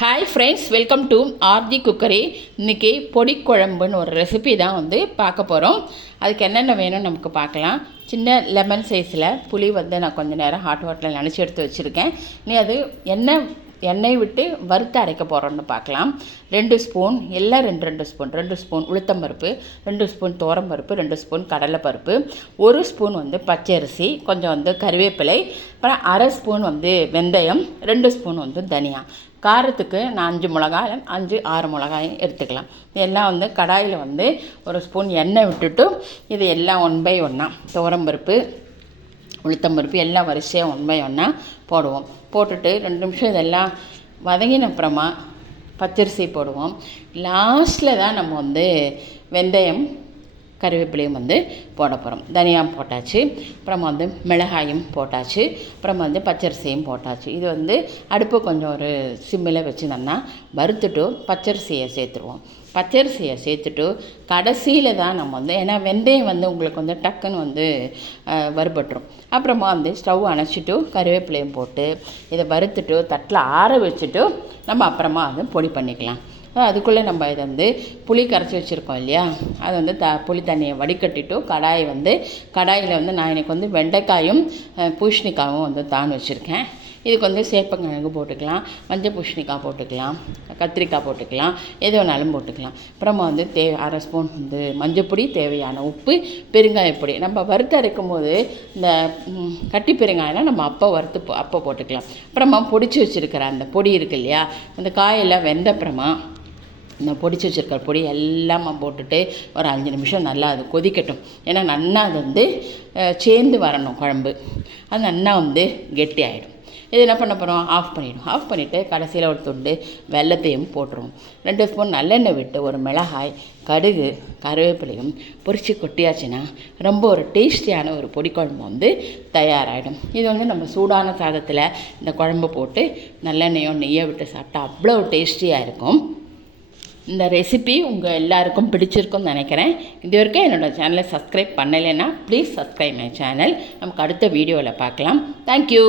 Hi friends, welcome to RG cookery. இன்றைக்கி பொடி குழம்புன்னு ஒரு ரெசிபி தான் பார்க்க போகிறோம். அதுக்கு என்னென்ன வேணும்னு நமக்கு பார்க்கலாம். சின்ன லெமன் சைஸில் புளி நான் கொஞ்சம் நேரம் ஹாட் வாட்டரில் நினச்சி எடுத்து வச்சுருக்கேன். நீ அது எண்ணெய் விட்டு வறுத்து அரைக்க போகிறோன்னு பார்க்கலாம். 2 ஸ்பூன் எல்லாம் 2 ஸ்பூன் உளுத்தம்பருப்பு, 2 ஸ்பூன் துவரம்பருப்பு, 2 ஸ்பூன் கடலைப்பருப்பு, 1 ஸ்பூன் பச்சரிசி, கொஞ்சம் கருவேப்பிலை, அப்புறம் அரை ஸ்பூன் வெந்தயம், 2 ஸ்பூன் தனியா. காரத்துக்கு நான் 5 மிளகாய் 5-6 மிளகாயும் எடுத்துக்கலாம். எல்லாம் கடாயில் 1 ஸ்பூன் எண்ணெய் விட்டுட்டு இது எல்லாம் 1 பை 1 துவரம்பருப்பு உளுத்தம்பருப்பு எல்லாம் வரிசையாக 1 பை 1 போடுவோம். போட்டுட்டு 2 நிமிஷம் இதெல்லாம் வதங்கின அப்புறமா பச்சரிசி போடுவோம். லாஸ்ட்டில் தான் நம்ம வெந்தயம் கருவேப்பிலையும் போட போகிறோம். தனியாக போட்டாச்சு, அப்புறமா மிளகாயும் போட்டாச்சு, அப்புறமா பச்சரிசியும் போட்டாச்சு. இது அடுப்பு கொஞ்சம் ஒரு சிம்மில் வச்சுருந்தோம்னா வறுத்துட்டு பச்சரிசியை சேர்த்துருவோம். பச்சரிசியை சேர்த்துட்டு கடைசியில் தான் நம்ம ஏன்னா வெந்தயம் உங்களுக்கு டக்குன்னு வறுபட்டுரும். அப்புறமா ஸ்டவ் அணைச்சிட்டு கருவேப்பிலையும் போட்டு இதை வறுத்துட்டு தட்டில் ஆற வச்சுட்டு நம்ம அப்புறமா பொடி பண்ணிக்கலாம். அதுக்குள்ளே நம்ம இதை புளி கரைச்சி வச்சுருக்கோம் இல்லையா, அது புளி தண்ணியை வடிகட்டிட்டு கடாயில் நான் எனக்கு வெண்டைக்காயும் பூசணிக்காயும் தான் வச்சுருக்கேன். இதுக்கு சேப்பங்கிழங்கு போட்டுக்கலாம், மஞ்சள் பூசணிக்காய் போட்டுக்கலாம், கத்திரிக்காய் போட்டுக்கலாம், எது வேணாலும் போட்டுக்கலாம். அப்புறமா அரை ஸ்பூன் மஞ்சப்பொடி, தேவையான உப்பு, பெருங்காயப்பொடி. நம்ம வறுத்து அரைக்கும் போது இந்த கட்டி பெருங்காயம்லாம் நம்ம அப்போ போட்டுக்கலாம். அப்புறமா பொடிச்சு வச்சுருக்கிற அந்த பொடி இருக்குது இல்லையா, அந்த காயெல்லாம் வெந்தப்புறமா இந்த பொடிச்சு வச்சுருக்கிற பொடி எல்லாமே போட்டுட்டு ஒரு 5 நிமிஷம் நல்லா அது கொதிக்கட்டும். ஏன்னா நல்லா அது சேர்ந்து வரணும் குழம்பு. அது நல்லா கெட்டி ஆகிடும். இது என்ன பண்ண போகிறோம், ஆஃப் பண்ணிவிட்டு கடைசியில் ஒரு துண்டு வெல்லத்தையும் போட்டுருவோம். 2 ஸ்பூன் நல்லெண்ணெய் விட்டு ஒரு மிளகாய், கடுகு, கருவேப்பிலையும் பொரித்து கொட்டியாச்சுன்னா ரொம்ப ஒரு டேஸ்டியான ஒரு பொடி குழம்பு தயாராகிடும். இது நம்ம சூடான சாதத்தில் இந்த குழம்பு போட்டு நல்லெண்ணெயோ நெய்யை விட்டு சாப்பிட்டா அவ்வளோ டேஸ்டியாக இருக்கும். இந்த ரெசிபி உங்கள் எல்லாருக்கும் பிடிச்சிருக்கும்னு நினைக்கிறேன். இது வரைக்கும் என்னோடய சேனலை சப்ஸ்கிரைப் பண்ணலைன்னா ப்ளீஸ் சப்ஸ்கிரைப் மை சேனல். நமக்கு அடுத்த வீடியோவில் பார்க்கலாம். தேங்க்யூ.